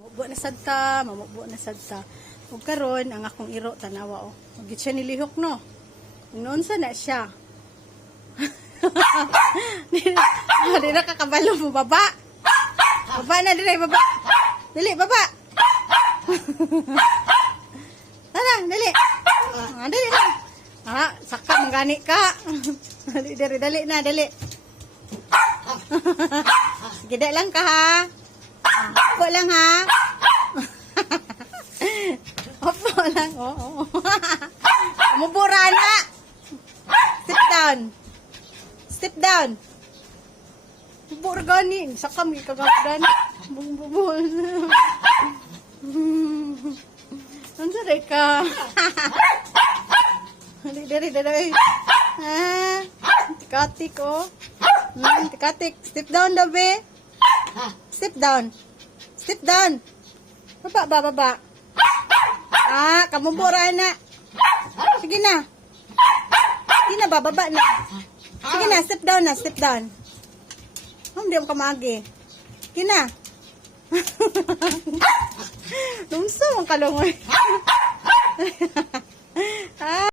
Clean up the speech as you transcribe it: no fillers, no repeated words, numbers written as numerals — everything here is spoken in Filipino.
Mamubo na sadta, mamubo na sadta. Ug karon ang akong iro tanawa oh. Magit siya nilihok no. Noon sa na siya. Di na kakabalo mo baba. Baba na dili baba. Dili baba. Tara, dali. Dali na. Saka manggani ka. Dali na, dali. Gida lang ka ha. Opo lang ha. Opo lang, oo. Mubura na. Sit down. Sit down. Mubura gani. Saka may kagagdan. Bubul. Ang saray ka. Dari. Tikatik oh. Tikatik. Step down daw be. Step down. Step down. Baba. Kamubura na. Sige na. Sige na, bababa na. Sige na, step down na, step down. Hindi ako kamagi. Sige na. Lumso, ang kalungoy.